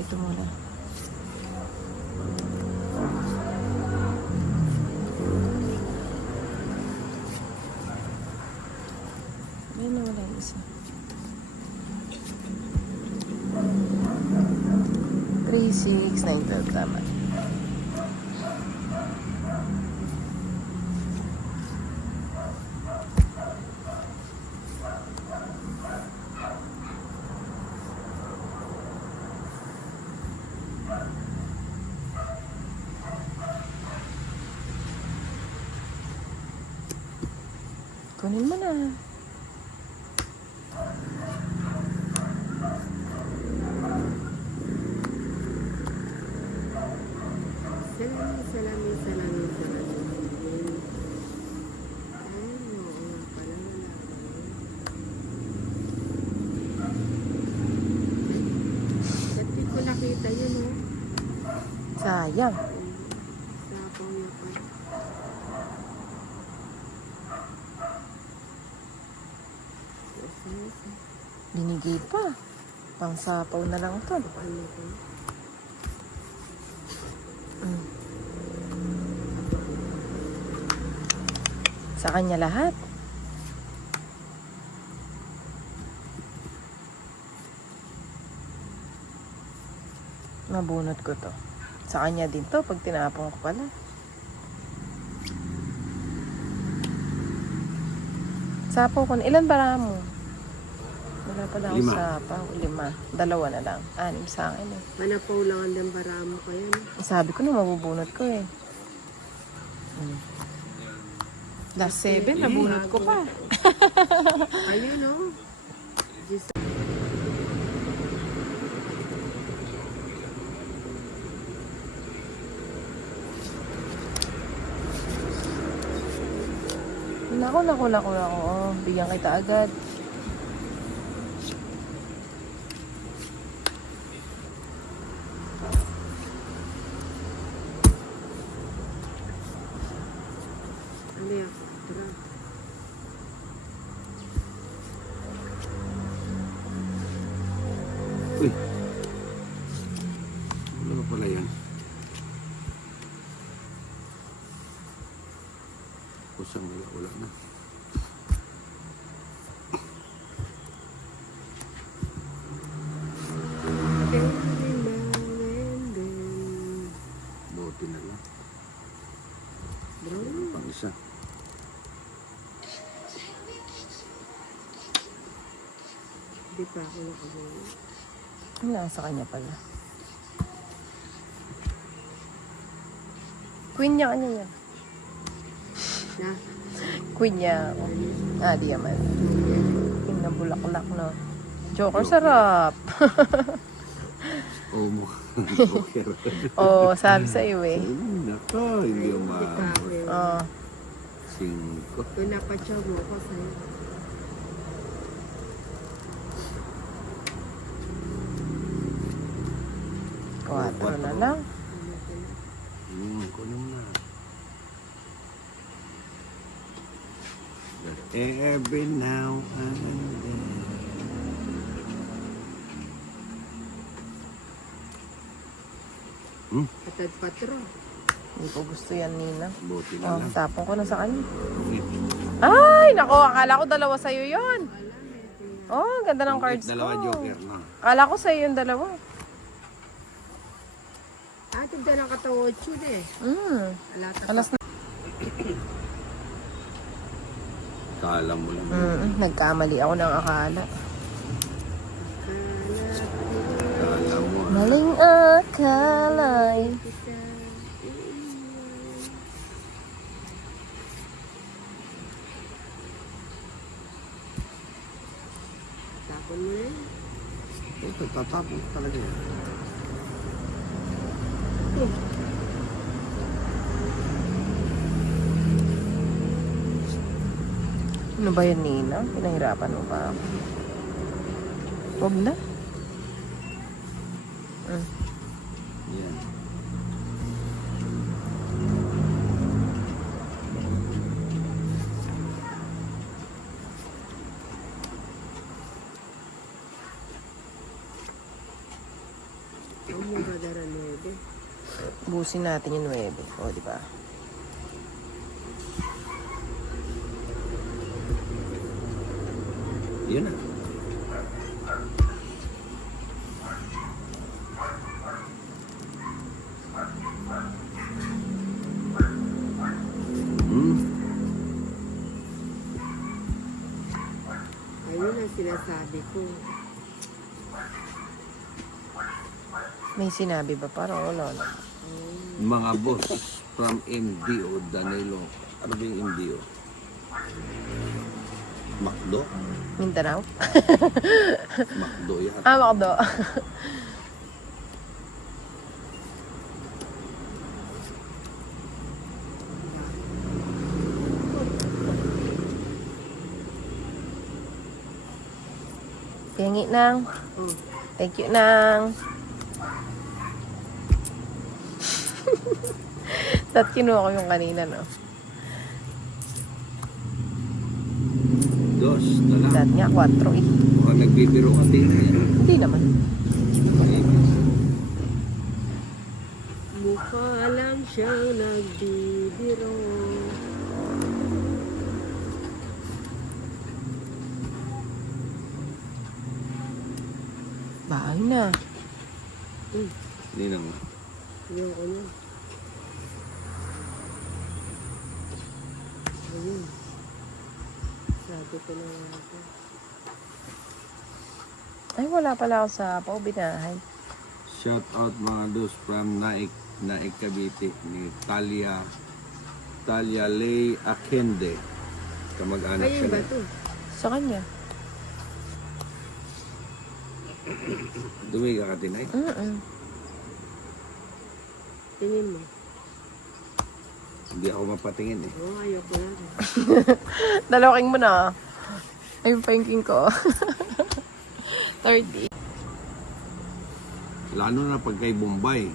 ito muna. Ayan na, wala yung isa. 3,692, tama. Kunin mo na. Salamin. Dati ko nakita yun, oh. Sayang. Sapaw niya pa. Binigay pa. Pang sapaw na lang to. Ano ko? Sa kanya lahat. Mabunot ko to. Sa kanya din to pag tinapon ko pala. Sapaw ko na. Ilan bara mo? Wala pa daw 5. sapaw. 5. 2 na lang. 6 sa akin eh. Manapaw lang ang dambara mo kayo, no? Sabi ko na mabubunot ko eh. Last 7, nabunot ko pa. Ayun, no? Naku. Oh, bigyan kita agad. Ano yan? Tara. Uy. Ano ba pala yan? Kusang wala na. Buti na lang. Yan ang pang isa. Hindi pa ako nakahuli. Nasa kanya pala. Queen niya kanya yan. Na? Queen niya ako. Diamond. Queen na bulaklak na. Joker, sarap. Oh, mo. Joker. Oh, sabi sa iyo eh. Nako, hindi Hindi pa ako yun. Oh, 5. Kung napatsaw mo ko sa'yo. Quatro na lang. Kunin mo na. Every now and then. Atad patro. Hindi ko gusto yan, Nina. Buti Oh, na lang. tapon ko na sa kanya. Wait. Ay, nako, akala ko dalawa sa'yo yun. Oh, ganda ng cards ko. Dalawa joker na. Akala ko sa'yo yung dalawa. Atid na ng katawad yun eh. Alata Alas na. Kala mo lang. Nagkamali ako ng akala. Kala mo. Maling akala. Tapon mo na yun. Ito, tatapon talaga yan. Ano ba yan, Nina? Pinahirapan mo pa ako. Huwag na. Yan. Ang mura dara 9. Busin natin yung 9. O, di ba? Yun na. Hmm. Ayun ang sinasabi ko. May sinabi ba? Parang wala na. Mga boss from MDO Danilo. Ano ba yung MDO? Macdo? Mindanao? Macdo yan. Ah, Makdo. Tingi nang. Oh. Thank you nang. Tat kinuha ko yung kanina, no? Dos na lang. Tat nga, 4 eh. Mukhang nagbibiro ka din. Hindi naman. Mukha lang siyang nagbibiro. Bahay na. Hindi naman. Yung ano. Ayun. Sabi ko na nga ako. Ay, wala pala ako sa paubinahay. Shout out mga dos from Naik Cavite ni Talia Lay Akende. Kamag-anak Ayun siya. ba to? Sa kanya. Dumiga ka din ay. Tingin mo. Hindi ako mapatingin eh. Oo, ayoko lang. Dalawaking mo na. Ayun pa yung king ko. 30. Lalo na pag kay Bombay.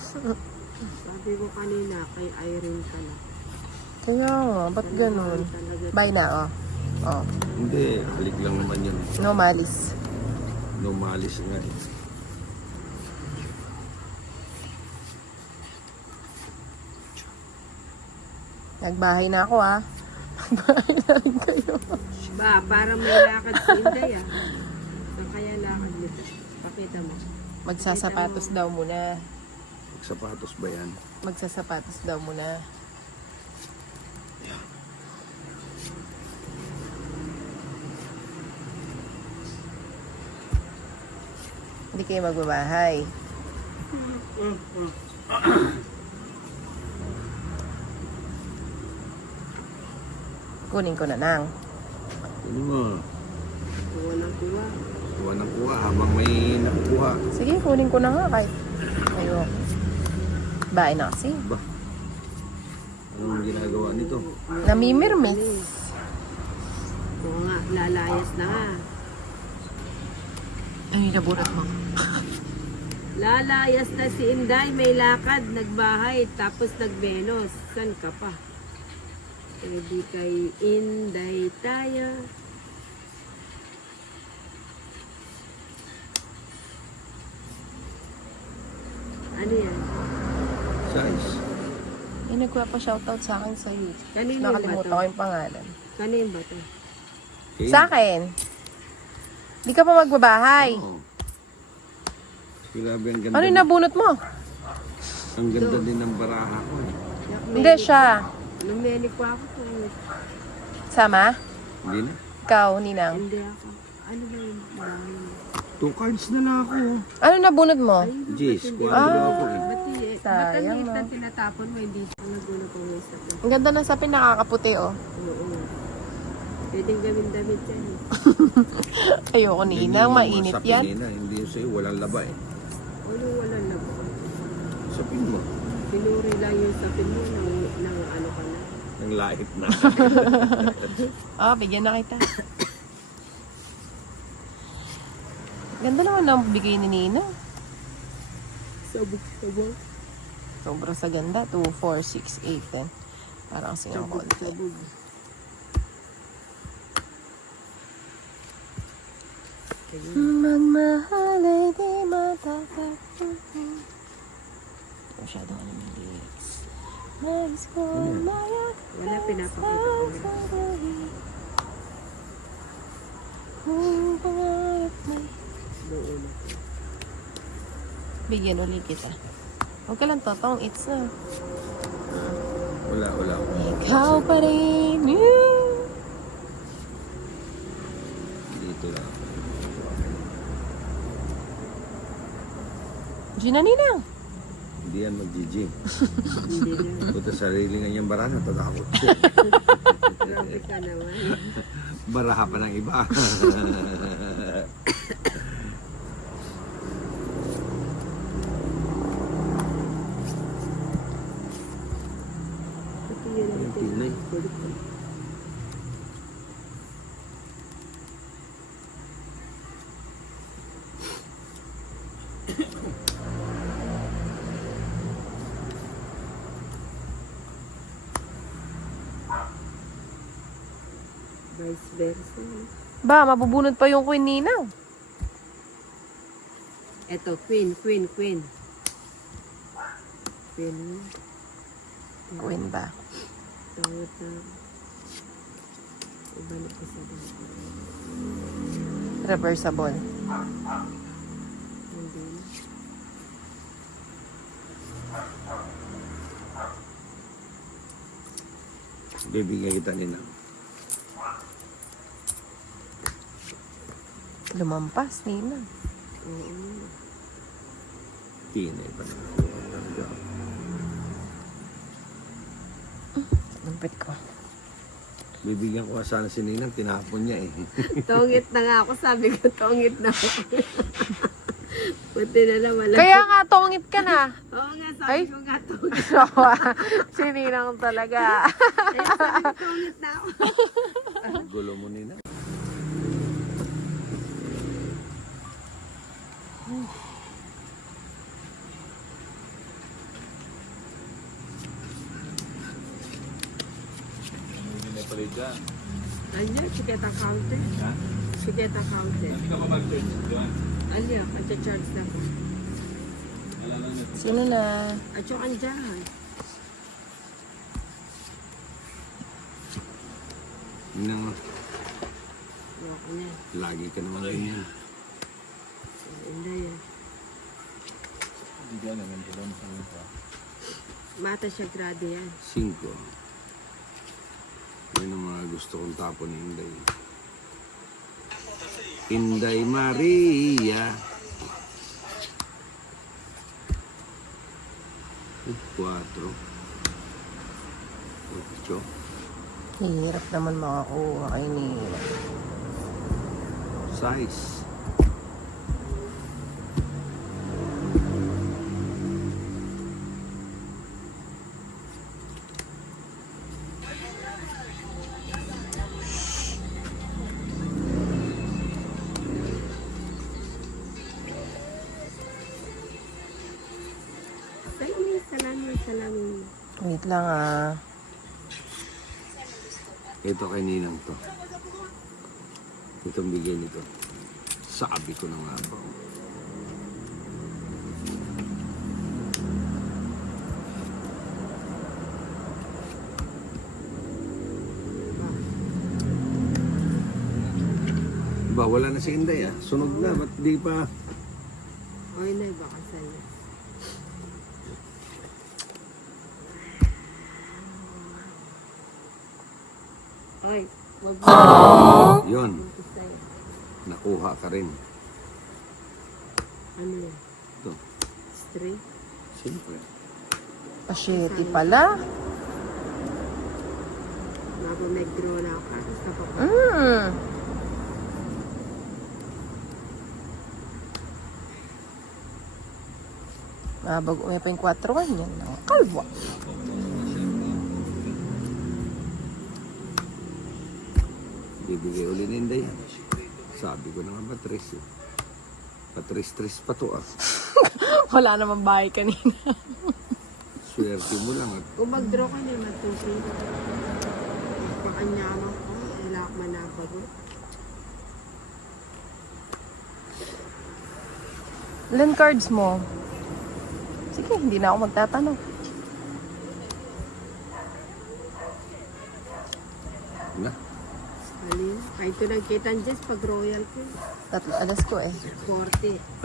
Sabi ko kanina kay Irene ka na. Kaya nga, ba't ganun? Talaga. Bye na, oh. Oh, Hindi, halik lang naman yun. no malis. No malis nga eh. Nagbahay na ako, ah. Nagbahay na rin kayo. Ba, parang may lakad si Inday ah. Saan kaya lakad nito? Pakita mo. Magsasapatos daw muna. Sapatos ba yan? Magsasapatos daw muna. Hindi kayo magbabahay. Kunin ko na nang. Ano mo? Kuha ng kuha. Kuha ng kuha habang may nakukuha. Sige, kunin ko na nga kahit. Ayoko. Bahay na kasi. Ba? Anong ginagawa nito? Namimirmis. Oo nga, lalayas na nga. Ano yung naburat mo? Lalayas na si Inday, may lakad, nagbahay, tapos nagbenos. San ka pa? Eh di kay Inday tayo. Ano yan? Size. Eh, nagpapa-shoutout sa akin sa YouTube. Kanino ba Nakalimutan to? ko yung pangalan. Kanino ba to? Okay. Sa akin. Di ka pa magbabahay. Oo. Grabe, ang ganda. Ano yung nabunot mo? Ang ganda din ng baraha ko eh. Hindi siya. Lumeli ko ako to. Sama? Hindi na. Ikaw, Ninang. Hindi ako. Ano ba yung bahay mo? 2 cards na lang ako. Ano nabunot mo? Jeez, kuha Ah. na ako eh. Sayang, Ba't no? ang tinatapon mo, hindi siya nagulo ko ng isa to. Ang ganda ng sapin, nakakaputi, oh. Oo. Pwedeng gawin damit yan. Ayoko, Ninang. Mainit yan. Sapin na, hindi yun sa'yo, walang laba eh. O yung walang labo. Sapin mo. Pinuri lang yung sapin mo ng ano ka na. Ang lahit na. Ah, bigyan na kita. Ganda naman ng bigay ni Ninang. Sabog-sabog. Sobra sa ganda. 2, 4, 6, 8, 10. Parang kasi ng konti. Sabog-sabog. Magmahal ay di matagal. Wala, pinapakita ko rin. Doon. Bigyan ulit kita. Huwag ka lang totong, it's na. Wala. Ikaw pa rin. Dito lang. Gina Ninang. Hindi yan mag-gym. Hindi na. Puta sarili nga niyang baraha, tatakot siya. Grabe ka naman. Baraha pa ng iba. Ito yun ang Yung pilay. kulit ko. Vice versa. Ba, mabubunod pa yung Queen Ninang. Eto, queen. Queen. Queen ba? Tawad na. Ibalik ko sa dito. Reversible. Hindi na. Bibigyan kita nila. Lumampas, Ninang. Oo. Tinay pa na. Lumpit ko. Bibigyan ko sana si Ninang, tinapon niya eh. Tongit na nga ako. Sabi ko, tongit na ako. Puti na naman. Kaya nga, tongit ka na. Oo nga, sabi Ay. ko nga, tongit. Si Ninang talaga. Ay, sabi ko, tongit na ako. Gulo mo Ninang. Anya, siketa counter. Siketa counter. Hindi ka pa mag-church doon. Anya, kanta-charge na ko. Wala lang yun. Sino na? At yung andyan. Ninang, Ayoko na. lagi ka naman ganyan. Hindi yan. Hindi ka naman sila masamang pa. Mata siya grado yan. 5. Yun ang mga gusto kong tapon ni Inday. Inday Maria. 4. 8. Hirap naman makakuha kay Ninang. 6. Salamin. Wait lang ah. Ito kay Ninang to. Itong bigay nito. Sabi ko na nga ba. Ba, wala na si Inday ah. Sunog na. Ba't di pa? Oy, na baka sa'yo. Oy, wag mo. Yun. Ito sa'yo. Nakuha ka rin. Ano yan? Ito. Straight? Siyempre. Asyeti pala. Bago nag-draw na ako. Tapos napapag. Bago may pa yung 4-1 yan. Kalwa. Bibigay uli ni Inday yan. Sabi ko na nga ba, 3 eh. Pa-3 pa to ah. Wala naman bahay kanina. Swerte mo lang at Kung mag-draw ka niya, matusin. Pakanyaman ko. Wala akong manabago. Ilan cards mo? Sige, hindi na ako magtatanong. Na. Alin? Kahit ito nagkita dyan pag royal ko. Alas ko eh. 40.